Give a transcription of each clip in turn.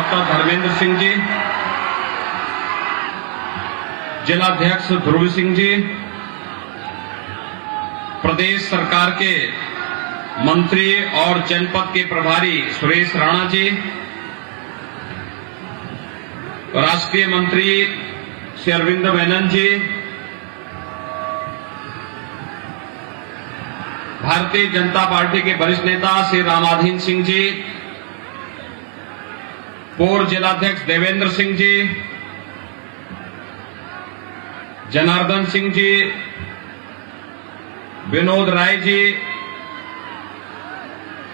Doctor Dharmendra Singh ji, जिलाध्यक्ष ध्रुव सिंह जी, प्रदेश सरकार के मंत्री और जनपद के प्रभारी सुरेश राणा जी, राष्ट्रीय मंत्री श्री अरविंद मेनन जी, भारतीय जनता पार्टी के वरिष्ठ नेता श्री रामाधीन सिंह जी, पूर्व जिलाध्यक्ष देवेंद्र सिंह जी, जनार्दन सिंह जी, विनोद राय जी,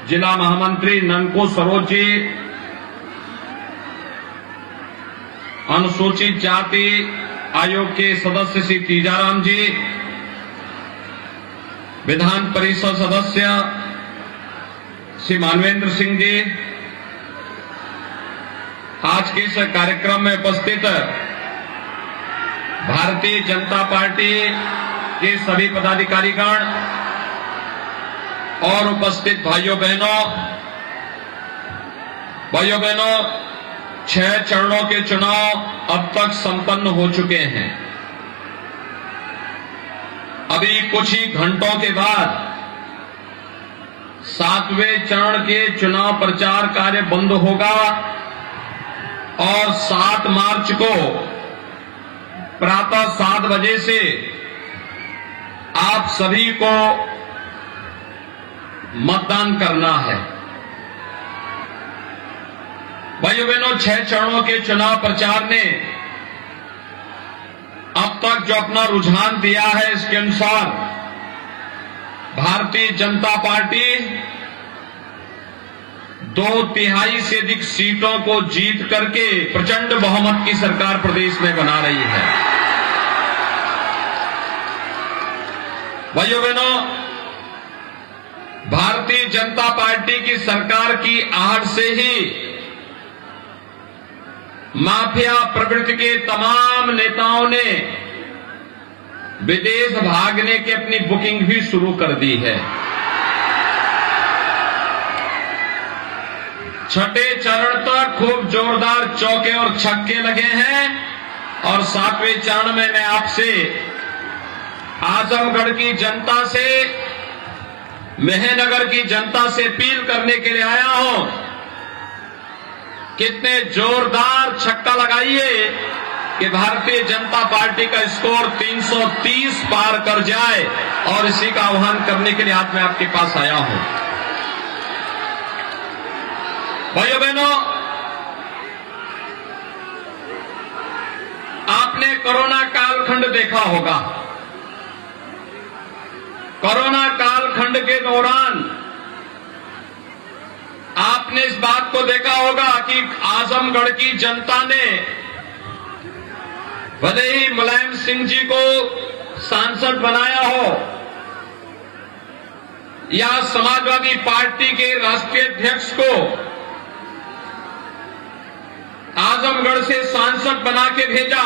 जिला महामंत्री ननकू सरोज जी, अनुसूचित जाति आयोग के सदस्य श्री तीजाराम जी, विधान परिषद सदस्य श्री मानवेंद्र सिंह जी, आज के इस कार्यक्रम में उपस्थित भारतीय जनता पार्टी के सभी पदाधिकारीगण और उपस्थित भाइयों बहनों 6 चरणों के चुनाव अब तक संपन्न हो चुके हैं। अभी कुछ ही घंटों के बाद 7वें चरण के चुनाव प्रचार कार्य बंद होगा और 7 मार्च को प्रातः 7 बजे से आप सभी को मतदान करना है। भाइयों बहनों, 6 चरणों के चुनाव प्रचार ने अब तक जो अपना रुझान दिया है, इसके अनुसार भारतीय जनता पार्टी 2/3 से अधिक सीटों को जीत करके प्रचंड बहुमत की सरकार प्रदेश में बना रही है। भाइयों बहनों, भारतीय जनता पार्टी की सरकार की आहट से ही माफिया प्रवृत्ति के तमाम नेताओं ने विदेश भागने की अपनी बुकिंग भी शुरू कर दी है। 6ठे चरण तक खूब जोरदार चौके और छक्के लगे हैं और 7वें चरण में मैं आपसे आजमगढ़ की जनता से, मेहनगर की जनता से अपील करने के लिए आया हूं, कितने जोरदार छक्का लगाइए कि भारतीय जनता पार्टी का स्कोर 330 पार कर जाए, और इसी का आह्वान करने के लिए आज मैं आपके पास आया हूं। भाइयों बहनों, आपने कोरोना कालखंड देखा होगा। कोरोना कालखंड के दौरान आपने इस बात को देखा होगा कि आजमगढ़ की जनता ने भले ही मुलायम सिंह जी को सांसद बनाया हो या समाजवादी पार्टी के राष्ट्रीय अध्यक्ष को आजमगढ़ से सांसद बना के भेजा,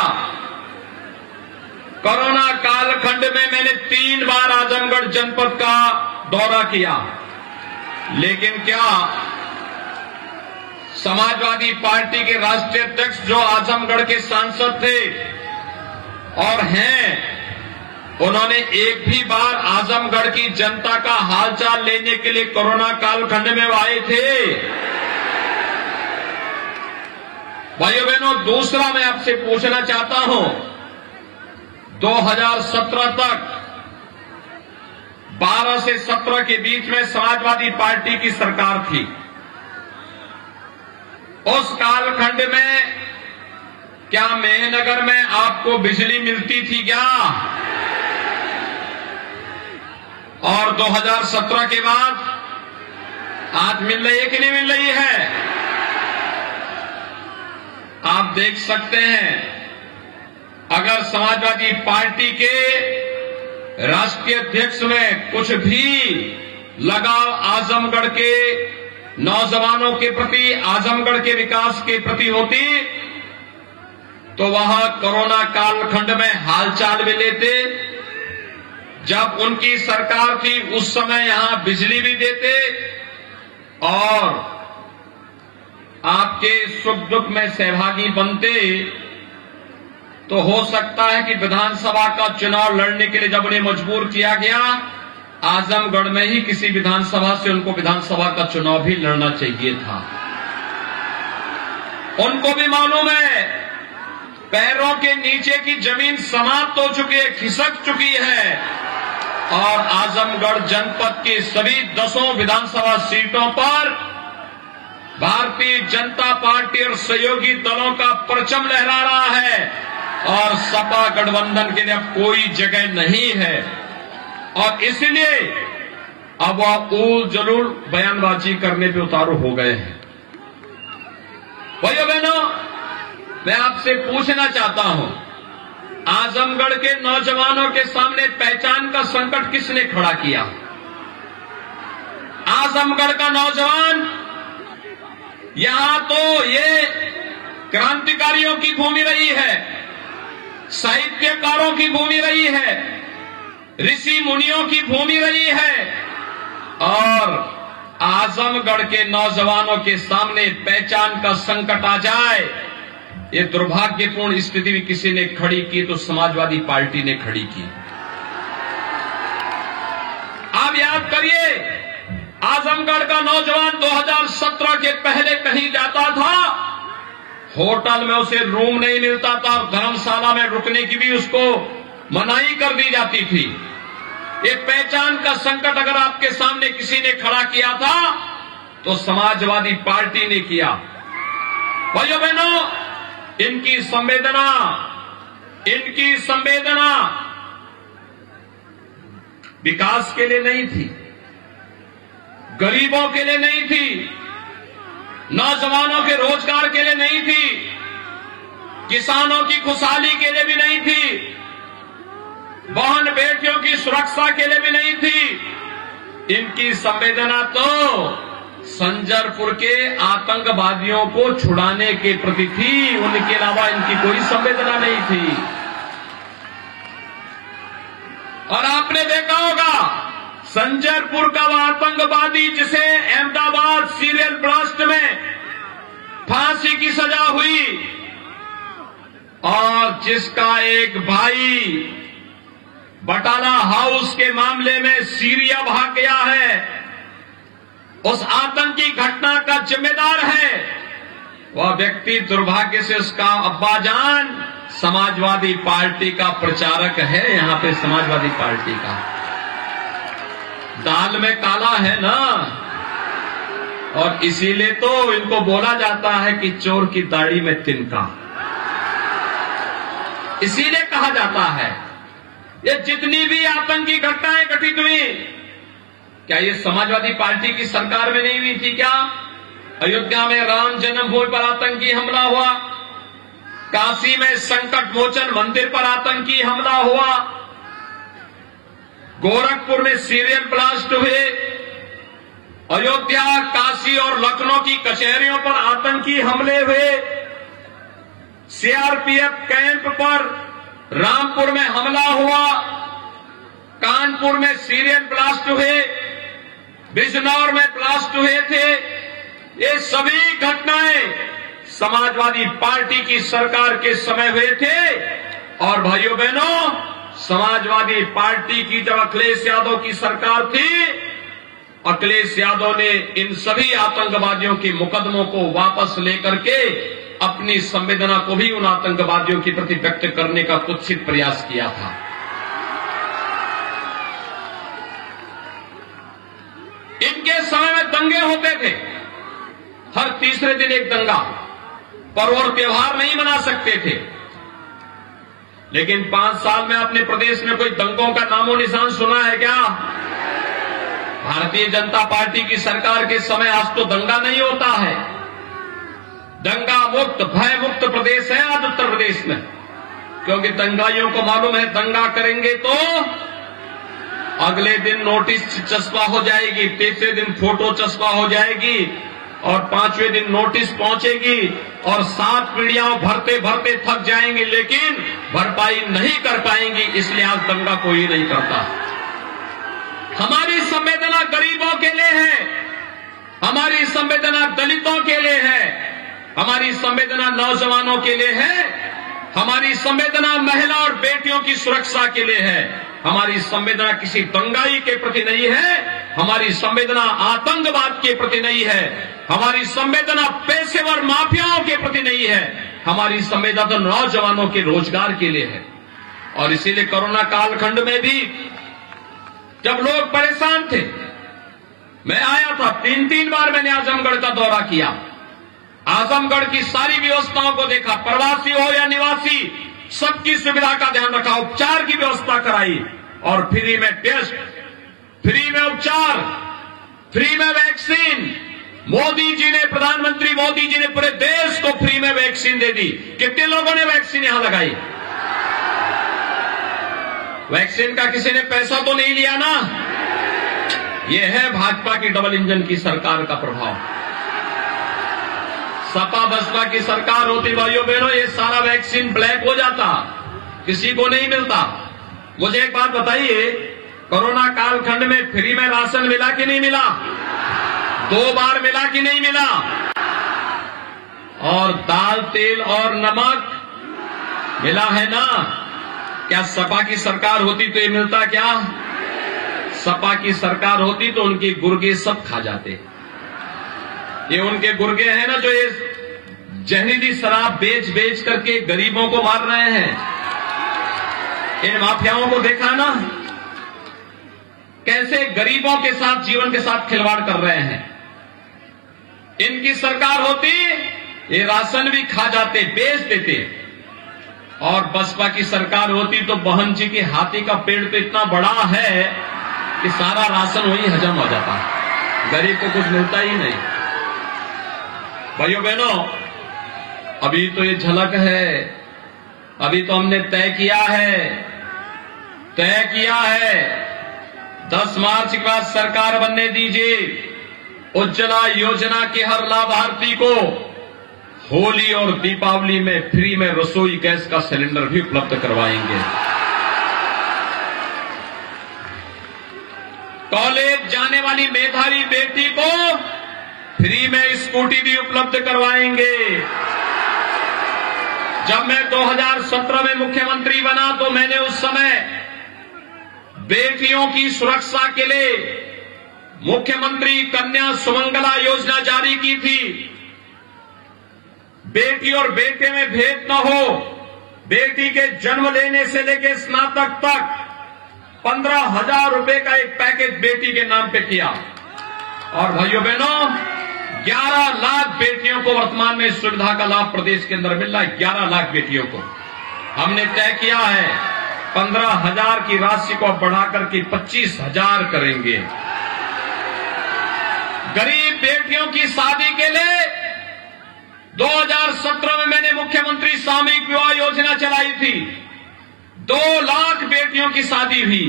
कोरोना कालखंड में मैंने 3 बार आजमगढ़ जनपद का दौरा किया, लेकिन क्या समाजवादी पार्टी के राष्ट्रीय अध्यक्ष जो आजमगढ़ के सांसद थे और हैं, उन्होंने एक भी बार आजमगढ़ की जनता का हालचाल लेने के लिए कोरोना कालखंड में आए थे? भाइयों बहनों, दूसरा मैं आपसे पूछना चाहता हूं, 2017 तक 12 से 17 के बीच में समाजवादी पार्टी की सरकार थी। उस कालखंड में क्या मेहनगर में आपको बिजली मिलती थी क्या? और 2017 के बाद आज मिल रही है कि नहीं मिल रही है? आप देख सकते हैं, अगर समाजवादी पार्टी के राष्ट्रीय अध्यक्ष में कुछ भी लगाव आजमगढ़ के नौजवानों के प्रति, आजमगढ़ के विकास के प्रति होती, तो वह कोरोना कालखंड में हालचाल भी लेते। जब उनकी सरकार थी उस समय यहां बिजली भी देते और आपके सुख दुख में सहभागी बनते तो हो सकता है कि विधानसभा का चुनाव लड़ने के लिए जब उन्हें मजबूर किया गया, आजमगढ़ में ही किसी विधानसभा से उनको विधानसभा का चुनाव भी लड़ना चाहिए था। उनको भी मालूम है पैरों के नीचे की जमीन समाप्त हो चुकी है, खिसक चुकी है और आजमगढ़ जनपद की सभी 10 विधानसभा सीटों पर भारतीय जनता पार्टी और सहयोगी दलों का परचम लहरा रहा है और सपा गठबंधन के लिए अब कोई जगह नहीं है और इसलिए अब वह ऊल जलूल बयानबाजी करने पे उतारू हो गए हैं। भाइयों बहनों, मैं आपसे पूछना चाहता हूं, आजमगढ़ के नौजवानों के सामने पहचान का संकट किसने खड़ा किया? आजमगढ़ का नौजवान, यहां तो ये क्रांतिकारियों की भूमि रही है, साहित्यकारों की भूमि रही है, ऋषि मुनियों की भूमि रही है और आजमगढ़ के नौजवानों के सामने पहचान का संकट आ जाए, ये दुर्भाग्यपूर्ण स्थिति भी किसी ने खड़ी की तो समाजवादी पार्टी ने खड़ी की। आप याद करिए, आजमगढ़ का नौजवान 2017 के पहले कहीं जाता था, होटल में उसे रूम नहीं मिलता था और धर्मशाला में रुकने की भी उसको मनाही कर दी जाती थी। ये पहचान का संकट अगर आपके सामने किसी ने खड़ा किया था तो समाजवादी पार्टी ने किया। भाइयों बहनों, इनकी संवेदना विकास के लिए नहीं थी, गरीबों के लिए नहीं थी, नौजवानों के रोजगार के लिए नहीं थी, किसानों की खुशहाली के लिए भी नहीं थी, बहन बेटियों की सुरक्षा के लिए भी नहीं थी। इनकी संवेदना तो संजरपुर के आतंकवादियों को छुड़ाने के प्रति थी, उनके अलावा इनकी कोई संवेदना नहीं थी। और आपने देखा होगा, संजरपुर का वह आतंकवादी जिसे अहमदाबाद सीरियल ब्लास्ट में फांसी की सजा हुई और जिसका एक भाई बटाला हाउस के मामले में सीरिया भाग गया है, उस आतंकी घटना का जिम्मेदार है, वह व्यक्ति दुर्भाग्य से उसका अब्बाजान समाजवादी पार्टी का प्रचारक है। यहां पे समाजवादी पार्टी का दाल में काला है ना, और इसीलिए तो इनको बोला जाता है कि चोर की दाढ़ी में तिनका, इसीलिए कहा जाता है। ये जितनी भी आतंकी घटनाएं घटित हुई, क्या ये समाजवादी पार्टी की सरकार में नहीं हुई थी? क्या अयोध्या में राम जन्मभूमि पर आतंकी हमला हुआ, काशी में संकट मोचन मंदिर पर आतंकी हमला हुआ, गोरखपुर में सीरियल ब्लास्ट हुए, अयोध्या, काशी और लखनऊ की कचहरियों पर आतंकी हमले हुए, सीआरपीएफ कैंप पर रामपुर में हमला हुआ, कानपुर में सीरियल ब्लास्ट हुए, बिजनौर में ब्लास्ट हुए थे। ये सभी घटनाएं समाजवादी पार्टी की सरकार के समय हुए थे। और भाइयों बहनों, समाजवादी पार्टी की जब अखिलेश यादव की सरकार थी, अखिलेश यादव ने इन सभी आतंकवादियों के मुकदमों को वापस लेकर के अपनी संवेदना को भी उन आतंकवादियों के प्रति व्यक्त करने का कुत्सित प्रयास किया था। इनके समय में दंगे होते थे, हर तीसरे दिन एक दंगा, पर्व और त्योहार नहीं मना सकते थे। लेकिन 5 साल में अपने प्रदेश में कोई दंगों का नामो निशान सुना है क्या? भारतीय जनता पार्टी की सरकार के समय आज तो दंगा नहीं होता है। दंगा मुक्त, भय मुक्त प्रदेश है आज उत्तर प्रदेश में, क्योंकि दंगाइयों को मालूम है दंगा करेंगे तो अगले दिन नोटिस चस्पा हो जाएगी, तीसरे दिन फोटो चस्पा हो जाएगी और 5वें दिन नोटिस पहुंचेगी और 7 पीढ़ियां भरते भरते थक जाएंगी, लेकिन भरपाई नहीं कर पाएंगी। इसलिए आज दंगा कोई नहीं करता। हमारी संवेदना गरीबों के लिए है, हमारी संवेदना दलितों के लिए है, हमारी संवेदना नौजवानों के लिए है, हमारी संवेदना महिला और बेटियों की सुरक्षा के लिए है, हमारी संवेदना किसी दंगाई के प्रति नहीं है, हमारी संवेदना आतंकवाद के प्रति नहीं है, हमारी संवेदना पेशेवर माफियाओं के प्रति नहीं है, हमारी संवेदना तो नौजवानों के रोजगार के लिए है। और इसीलिए कोरोना कालखंड में भी जब लोग परेशान थे, मैं आया था, 3 बार मैंने आजमगढ़ का दौरा किया, आजमगढ़ की सारी व्यवस्थाओं को देखा, प्रवासी हो या निवासी, सबकी सुविधा का ध्यान रखा, उपचार की व्यवस्था कराई और फ्री में टेस्ट, फ्री में उपचार, फ्री में वैक्सीन। मोदी जी ने, प्रधानमंत्री मोदी जी ने पूरे देश को फ्री में वैक्सीन दे दी। कितने लोगों ने वैक्सीन यहां लगाई? वैक्सीन का किसी ने पैसा तो नहीं लिया ना? यह है भाजपा की डबल इंजन की सरकार का प्रभाव। सपा बसपा की सरकार होती भाइयों बहनों, ये सारा वैक्सीन ब्लैक हो जाता, किसी को नहीं मिलता। मुझे एक बात बताइए, कोरोना कालखंड में फ्री में राशन मिला कि नहीं मिला? 2 बार मिला कि नहीं मिला? और दाल, तेल और नमक मिला है ना? क्या सपा की सरकार होती तो ये मिलता क्या? सपा की सरकार होती तो उनके गुर्गे सब खा जाते। ये उनके गुर्गे हैं ना, जो ये जहरीली शराब बेच बेच करके गरीबों को मार रहे हैं। इन माफियाओं को देखा ना कैसे गरीबों के साथ, जीवन के साथ खिलवाड़ कर रहे हैं। इनकी सरकार होती ये राशन भी खा जाते, बेच देते। और बसपा की सरकार होती तो बहन जी के हाथी का पेड़ तो इतना बड़ा है कि सारा राशन वही हजम हो जाता, गरीब को कुछ मिलता ही नहीं। भाइयों बहनों, अभी तो ये झलक है, अभी तो हमने तय किया है 10 मार्च के बाद सरकार बनने दीजिए, उज्ज्वला योजना के हर लाभार्थी को होली और दीपावली में फ्री में रसोई गैस का सिलेंडर भी उपलब्ध करवाएंगे। कॉलेज जाने वाली मेधावी बेटी को फ्री में स्कूटी भी उपलब्ध करवाएंगे। जब मैं 2017 में मुख्यमंत्री बना तो मैंने उस समय बेटियों की सुरक्षा के लिए मुख्यमंत्री कन्या सुमंगला योजना जारी की थी। बेटी और बेटे में भेद न हो, बेटी के जन्म लेने से लेकर स्नातक तक 15,000 रुपए का एक पैकेज बेटी के नाम पे किया। और भाइयों बहनों, 11 लाख बेटियों को वर्तमान में इस सुविधा का लाभ प्रदेश के अंदर मिल रहा है। 11 लाख बेटियों को हमने तय किया है 15,000 की राशि को बढ़ाकर के 25,000 करेंगे। गरीब बेटियों की शादी के लिए 2017 में मैंने मुख्यमंत्री सामूहिक विवाह योजना चलाई थी। 2 लाख बेटियों की शादी हुई।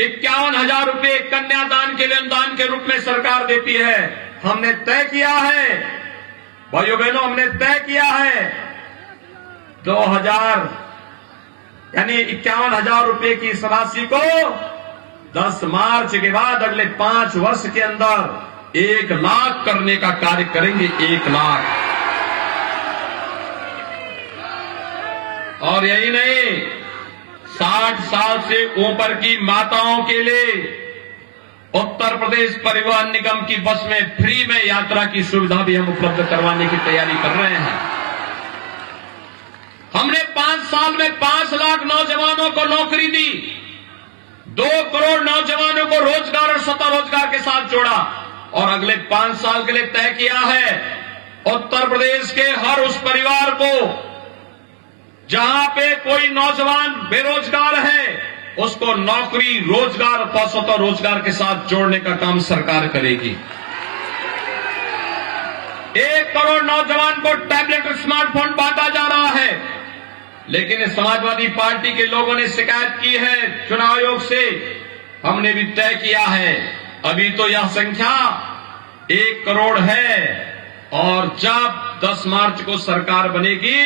51,000 रुपए कन्यादान के लिए अनुदान के रूप में सरकार देती है। हमने तय किया है भाइयों बहनों, हमने तय किया है 2000 यानी 51,000 रुपए की इस राशि को 10 मार्च के बाद अगले 5 वर्ष के अंदर 1 लाख करने का कार्य करेंगे। 1 लाख। और यही नहीं, 60 साल से ऊपर की माताओं के लिए उत्तर प्रदेश परिवहन निगम की बस में फ्री में यात्रा की सुविधा भी हम उपलब्ध करवाने की तैयारी कर रहे हैं। हमने 5 साल में 5 लाख नौजवानों को नौकरी दी, 2 करोड़ नौजवानों को रोजगार और स्वरोजगार के साथ जोड़ा। और अगले 5 साल के लिए तय किया है उत्तर प्रदेश के हर उस परिवार को जहां पे कोई नौजवान बेरोजगार है, उसको नौकरी, रोजगार अथवा स्वतः रोजगार के साथ जोड़ने का काम सरकार करेगी। 1 करोड़ नौजवान को टैबलेट और स्मार्टफोन बांटा जा रहा है। लेकिन समाजवादी पार्टी के लोगों ने शिकायत की है चुनाव आयोग से। हमने भी तय किया है, अभी तो यह संख्या 1 करोड़ है और जब 10 मार्च को सरकार बनेगी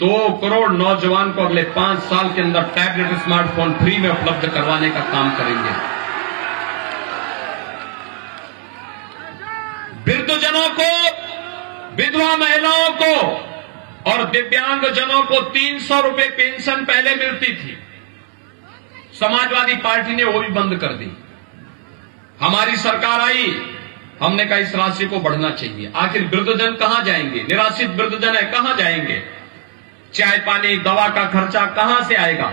2 करोड़ नौजवान को अगले 5 साल के अंदर टैबलेट स्मार्टफोन फ्री में उपलब्ध करवाने का काम करेंगे। वृद्धजनों को विधवा महिलाओं को और दिव्यांगजनों को 300 रुपए पेंशन पहले मिलती थी, समाजवादी पार्टी ने वो भी बंद कर दी। हमारी सरकार आई, हमने कहा इस राशि को बढ़ना चाहिए। आखिर वृद्धजन कहां जाएंगे? निराश्रित वृद्धजन है, कहां जाएंगे? चाय पानी दवा का खर्चा कहां से आएगा?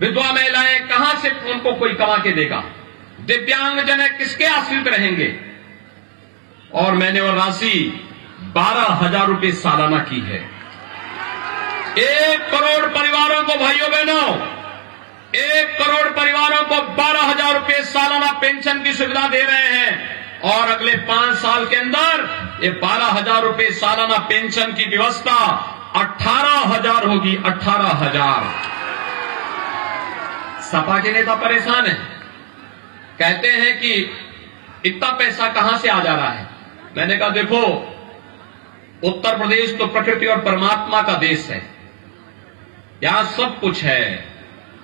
विधवा महिलाएं कहां से उनको कोई कमा के देगा? दिव्यांगजन है, किसके आश्रित रहेंगे? और मैंने वो राशि 12,000 रुपए सालाना की है। 1 करोड़ परिवारों को, भाइयों बहनों, 1 करोड़ परिवारों को 12,000 रुपए सालाना पेंशन की सुविधा दे रहे हैं। और अगले 5 साल के अंदर ये 12,000 रुपए सालाना पेंशन की व्यवस्था 18,000 होगी। 18,000। सपा के नेता परेशान हैं, कहते हैं कि इतना पैसा कहां से आ जा रहा है। मैंने कहा देखो, उत्तर प्रदेश तो प्रकृति और परमात्मा का देश है, यहां सब कुछ है,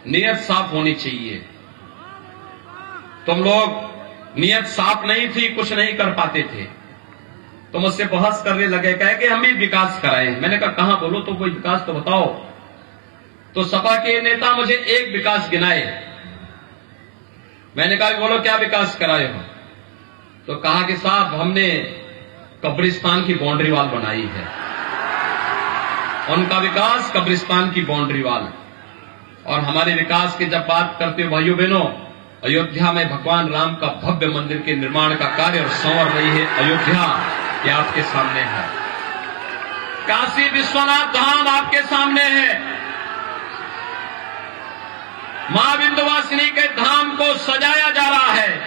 नियत साफ होनी चाहिए। तुम लोग नियत साफ नहीं थी, कुछ नहीं कर पाते थे, तो मुझसे बहस करने लगे, कहे कि हम भी विकास कराएं। मैंने कहा कहां, बोलो तो कोई विकास तो बताओ। तो सपा के नेता मुझे एक विकास गिनाए। मैंने कहा बोलो क्या विकास कराए हो? तो कहा कि साहब हमने कब्रिस्तान की बाउंड्री वाल बनाई है। उनका विकास कब्रिस्तान की बाउंड्री वाल। और हमारे विकास की जब बात करते हो भाइयों बहनों, अयोध्या में भगवान राम का भव्य मंदिर के निर्माण का कार्य और संवर रही है अयोध्या, ये आपके सामने है। काशी विश्वनाथ धाम आपके सामने है। मां विंध्यवासिनी के धाम को सजाया जा रहा है,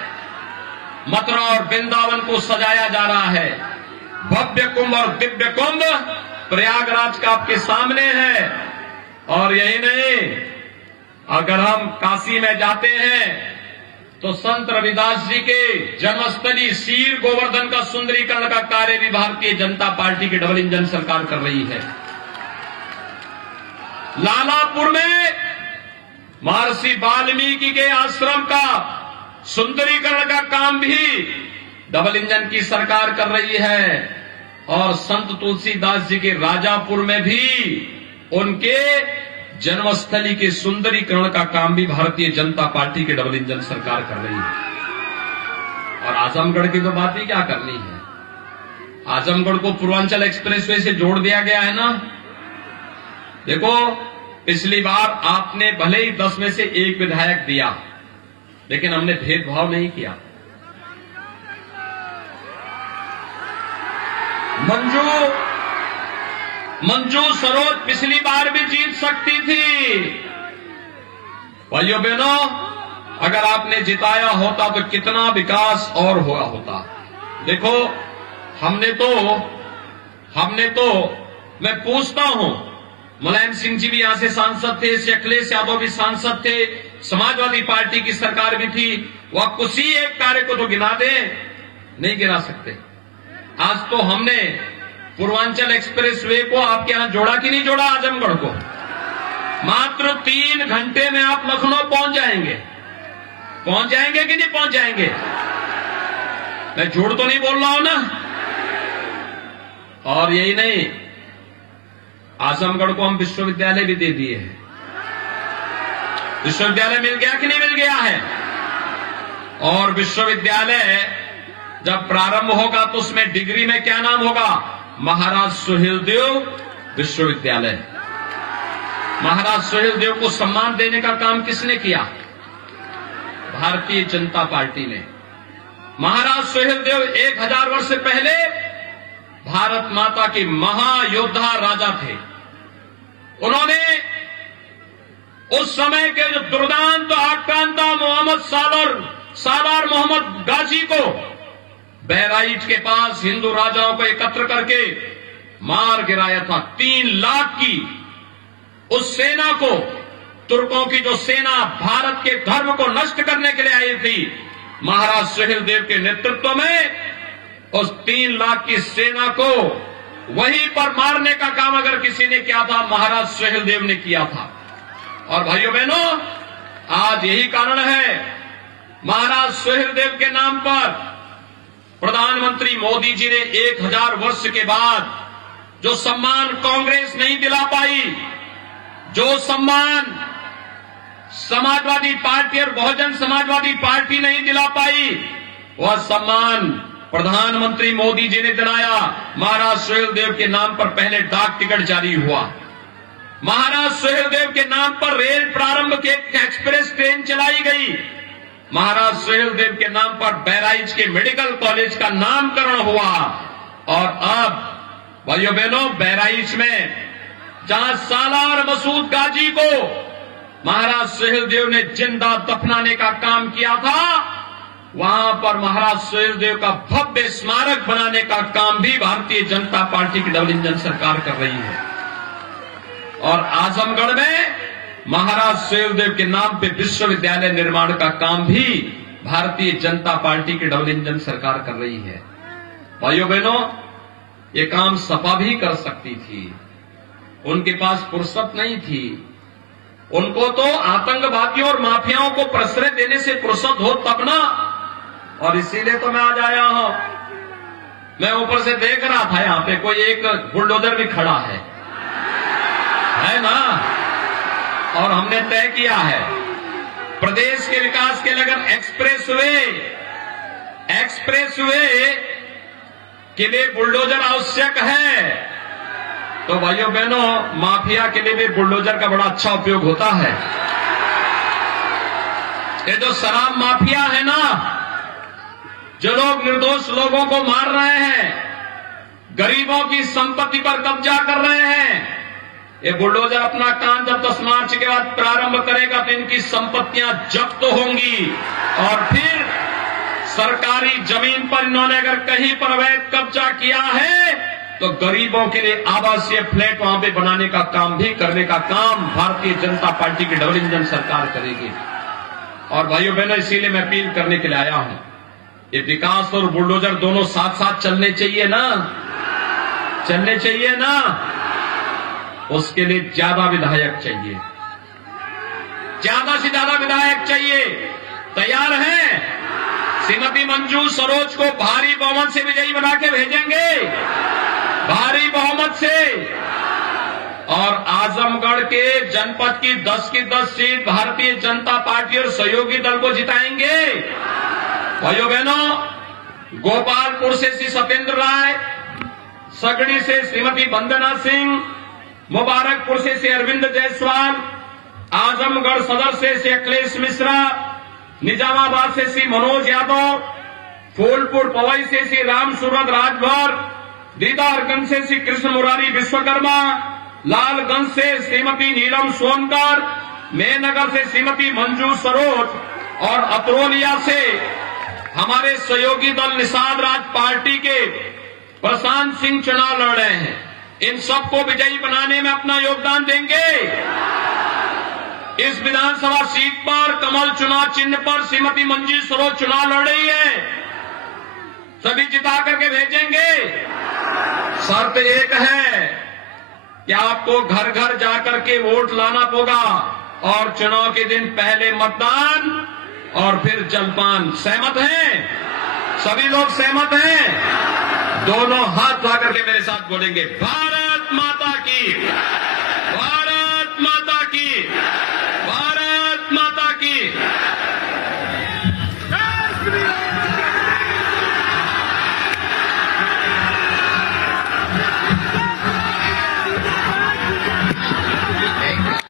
मथुरा और वृंदावन को सजाया जा रहा है। भव्य कुंभ और दिव्य कुंभ प्रयागराज का आपके सामने है। और यही नहीं, अगर हम काशी में जाते हैं तो संत रविदास जी के जन्मस्थली सीर गोवर्धन का सुंदरीकरण का कार्य भी भारतीय जनता पार्टी की डबल इंजन सरकार कर रही है। लालापुर में महर्षि वाल्मीकि के आश्रम का सुंदरीकरण का काम भी डबल इंजन की सरकार कर रही है। और संत तुलसीदास जी के राजापुर में भी उनके जन्मस्थली के सुंदरीकरण का काम भी भारतीय जनता पार्टी की डबल इंजन सरकार कर रही है। और आजमगढ़ की तो बात ही क्या करनी है। आजमगढ़ को पूर्वांचल एक्सप्रेसवे से जोड़ दिया गया है ना। देखो, पिछली बार आपने भले ही 10 में से 1 विधायक दिया, लेकिन हमने भेदभाव नहीं किया। मंजू सरोज पिछली बार भी जीत सकती थी। भाइयों बहनों, अगर आपने जिताया होता तो कितना विकास और हुआ होता। देखो, हमने तो मैं पूछता हूं, मुलायम सिंह जी भी यहां से सांसद थे, अखिलेश यादव भी सांसद थे, समाजवादी पार्टी की सरकार भी थी, वह किसी एक कार्य को तो गिना दे, नहीं गिना सकते। आज तो हमने पूर्वांचल एक्सप्रेसवे को आपके यहां जोड़ा कि नहीं जोड़ा? आजमगढ़ को मात्र 3 घंटे में आप लखनऊ पहुंच जाएंगे। पहुंच जाएंगे कि नहीं पहुंच जाएंगे? मैं झूठ तो नहीं बोल रहा हूं ना। और यही नहीं, आजमगढ़ को हम विश्वविद्यालय भी दे दिए हैं। विश्वविद्यालय मिल गया कि नहीं मिल गया है? और विश्वविद्यालय जब प्रारंभ होगा तो उसमें डिग्री में क्या नाम होगा? महाराज सुहेलदेव विश्वविद्यालय। महाराज सुहेलदेव को सम्मान देने का काम किसने किया? भारतीय जनता पार्टी ने। महाराज सुहेलदेव 1000 वर्ष से पहले भारत माता के महायोद्धा राजा थे। उन्होंने उस समय के जो दुर्दांत आक्रांता मोहम्मद सालार मोहम्मद गाजी को बहराइच के पास हिंदू राजाओं को एकत्र करके मार गिराया था। 3 लाख की उस सेना को, तुर्कों की जो सेना भारत के धर्म को नष्ट करने के लिए आई थी, महाराज सुहेलदेव के नेतृत्व में उस 3 लाख की सेना को वहीं पर मारने का काम अगर किसी ने किया था, महाराज सुहेलदेव ने किया था। और भाइयों बहनों, आज यही कारण है महाराज सुहेलदेव के नाम पर प्रधानमंत्री मोदी जी ने 1000 वर्ष के बाद जो सम्मान कांग्रेस नहीं दिला पाई, जो सम्मान समाजवादी पार्टी और बहुजन समाजवादी पार्टी नहीं दिला पाई, वह सम्मान प्रधानमंत्री मोदी जी ने दिलाया। महाराज सुहेलदेव के नाम पर पहले डाक टिकट जारी हुआ, महाराज सुहेलदेव के नाम पर रेल प्रारंभ के एक्सप्रेस ट्रेन चलाई गई, महाराज सुहेलदेव के नाम पर बहराइच के मेडिकल कॉलेज का नामकरण हुआ। और अब भाइयों बहनों, बहराइच में जहां सालार मसूद गाजी को महाराज सुहेलदेव ने जिंदा दफनाने का काम किया था, वहां पर महाराज सुहेलदेव का भव्य स्मारक बनाने का काम भी भारतीय जनता पार्टी की डबल इंजन सरकार कर रही है। और आजमगढ़ में महाराज सुहेलदेव के नाम पे विश्वविद्यालय निर्माण का काम भी भारतीय जनता पार्टी की डबल इंजन सरकार कर रही है। भाइयों बहनों, ये काम सपा भी कर सकती थी, उनके पास फुर्सत नहीं थी। उनको तो आतंकवादियों और माफियाओं को प्रश्रय देने से फुर्सत हो तब ना, और इसीलिए तो मैं आज आया हूं। मैं ऊपर से देख रहा था, यहां पे कोई एक बुलडोजर भी खड़ा है ना, और हमने तय किया है प्रदेश के विकास के लिए अगर एक्सप्रेसवे के लिए बुलडोजर आवश्यक है, तो भाइयों बहनों, माफिया के लिए भी बुलडोजर का बड़ा अच्छा उपयोग होता है। ये जो शराब माफिया है ना, जो लोग निर्दोष लोगों को मार रहे हैं, गरीबों की संपत्ति पर कब्जा कर रहे हैं, ये बुलडोजर अपना काम जब 10 मार्च के बाद प्रारंभ करेगा तो इनकी संपत्तियां जब्त होंगी, और फिर सरकारी जमीन पर इन्होंने अगर कहीं पर अवैध कब्जा किया है तो गरीबों के लिए आवासीय फ्लैट वहां पे बनाने का काम भी करने का काम भारतीय जनता पार्टी की डबल इंजन सरकार करेगी। और भाइयों बहनों, इसीलिए मैं अपील करने के लिए आया हूं, ये विकास और बुलडोजर दोनों साथ साथ चलने चाहिए ना, उसके लिए ज्यादा विधायक चाहिए, ज्यादा से ज्यादा विधायक चाहिए। तैयार हैं? श्रीमती मंजू सरोज को भारी बहुमत से विजयी बना के भेजेंगे, भारी बहुमत से। और आजमगढ़ के जनपद की 10 की 10 सीट भारतीय जनता पार्टी और सहयोगी दल को जिताएंगे। भाइयों बहनों, गोपालपुर से श्री सत्येंद्र राय, सगड़ी से श्रीमती वंदना सिंह, मुबारकपुर से श्री अरविंद जायसवाल, आजमगढ़ सदर से श्री अखिलेश मिश्रा, निजामाबाद से श्री मनोज यादव, फूलपुर पवई से श्री राम सूरत राजभर, दीदारगंज से श्री कृष्ण मुरारी विश्वकर्मा, लालगंज से श्रीमती नीलम सोनकर, मेहनगर से श्रीमती मंजू सरोज और अतरोलिया से हमारे सहयोगी दल निषाद राज पार्टी के प्रशांत सिंह चुनाव लड़ रहे हैं। इन सबको विजयी बनाने में अपना योगदान देंगे। इस विधानसभा सीट पर कमल चुनाव चिन्ह पर श्रीमती मंजू सरोज चुनाव लड़ रही है, सभी जिता करके भेजेंगे। शर्त एक है कि आपको घर घर जाकर के वोट लाना होगा, और चुनाव के दिन पहले मतदान और फिर जलपान। सहमत हैं? सभी लोग सहमत हैं? दोनों हाथ उठा करके मेरे साथ बोलेंगे, भारत माता की, भारत माता की,